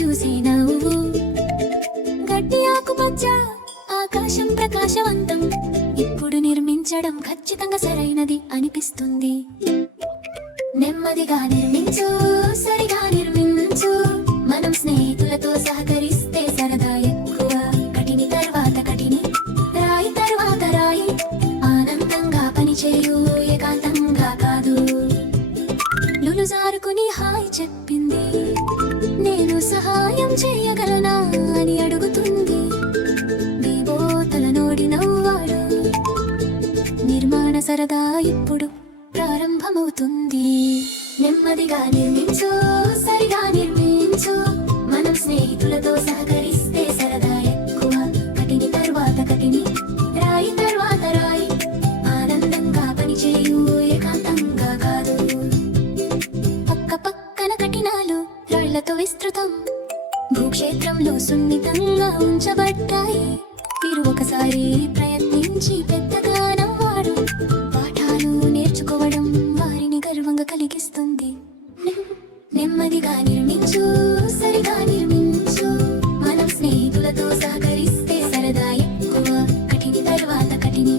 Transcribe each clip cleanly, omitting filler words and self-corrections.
చూసి నవ్వు. గడ్డి ఆకుపచ్చ ఆకాశం ప్రకాశవంతం. ఇప్పుడు నిర్మించడం ఖచ్చితంగా సరైనది అనిపిస్తుంది. నెమ్మదిగా నిర్మించు, సరిగా నిర్మించు. మనం స్నేహితులతో సహకరిస్తే సరదా ఎక్కువ. కటిని తర్వాత కటిని, రాయి తర్వాత రాయి. ఆనందంగా పనిచేయు, ఏకాంతంగా కాదు. లులు జారుకుని హాయ్ చెప్పింది. నేను సహాయం చేయగలనా అని అడుగుతుంది. బీబో తల నోడి నవ్వాడు. నిర్మాణ సరదా ఇప్పుడు ప్రారంభమవుతుంది. నెమ్మదిగా నిర్మించు, సరిగా నిర్మించు. మనం స్నేహితులతో సహకరిస్తే సరదా ఎక్కువ. కటిని తర్వాత కటిని, రాయి తర్వాత రాయి. ఆనందంగా పనిచేయు, ఏకాంతంగా కాదు. పక్క పక్కన కఠినాలు రాళ్లతో విస్తృతం. భూక్షేత్రంలో సున్నితంగా ఉంచబడ్డాయి. మీరు ఒకసారి ప్రయత్నించి పెద్దగా నవ్వాడు. పాఠాలు నేర్చుకోవడం వారిని గర్వంగా కలిగిస్తుంది. నెమ్మదిగా నిర్మించు, సరిగా నిర్మించు. మనం స్నేహితులతో సహకరిస్తే సరదా ఎక్కువ. కఠిని తర్వాత కఠిని,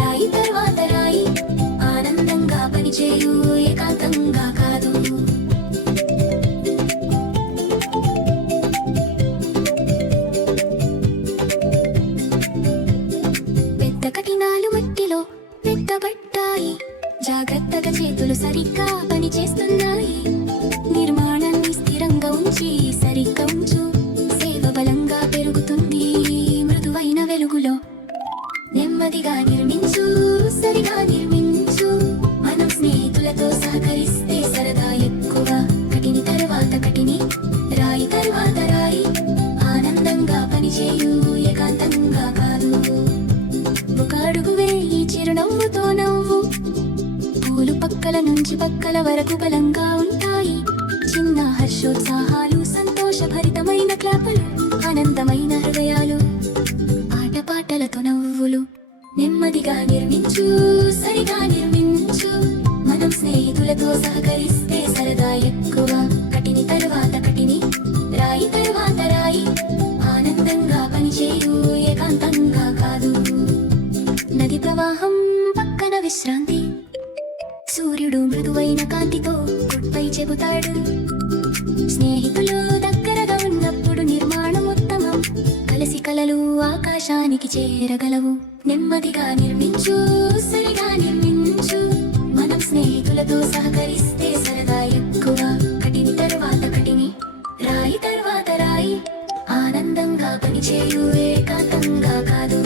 రాయి తర్వాత రాయి. ఆనందంగా పనిచేయు, ఏకాంతంగా కాదు. పెద్ద కఠినాలు మట్టిలో పెట్టబడ్డాయి. జాగ్రత్తగా చేతులు సరిగ్గా పనిచేస్తున్నాయి. నిర్మాణాన్ని స్థిరంగా ఉంచి సరిగ్గా ఉంచు. సేవ బలంగా పెరుగుతుంది మృదువైన వెలుగులో. నెమ్మదిగా నిర్మించు, సరిగా నిర్మించు. మనం స్నేహితులతో సహకరిస్తే సరదా ఎక్కువ. కటిని తర్వాత కటిని, రాయి తర్వాత రాయి. ఆనందంగా పనిచేయు, ఏకాంతంగా కాదు. ఒక అడుగు వేయి, చిరునవ్వుతో నవ్వు. పూలు పక్కల నుంచి పక్కల వరకు బలంగా ఉంటాయి. చిన్న హర్షోత్సాహాలు, సంతోషభరితమైన క్లాపులు, ఆనందమైన హృదయాలు, ఆటపాటలతో నవ్వులు. నెమ్మదిగా నిర్మించు, సరిగా నిర్మించు. మనం స్నేహితులతో సహకరిస్తే సరదా ఎక్కువ. కటిని తర్వాత కటిని, రాయి తర్వాత రాయి. ఆనందంగా పనిచేయు, ఏకాంతంగా కాదు. నది ప్రవాహం పక్కన విశ్రాంతి. సూర్యుడు మృదువైన కాంతితో గుడ్పై చెబుతాడు. స్నేహితులు దగ్గరగా ఉన్నప్పుడు నిర్మాణం ఉత్తమం. కలిసి కలలు ఆకాశానికి చేరగలవు. నెమ్మదిగా నిర్మించు, సరిగా నిర్మించు. మనం స్నేహితులతో సహకరిస్తే సరదా ఎక్కువ. కటిని తర్వాత కటిని, రాయి తర్వాత రాయి. ఆనందంగా పనిచేయు, ఏకాంతంగా కాదు.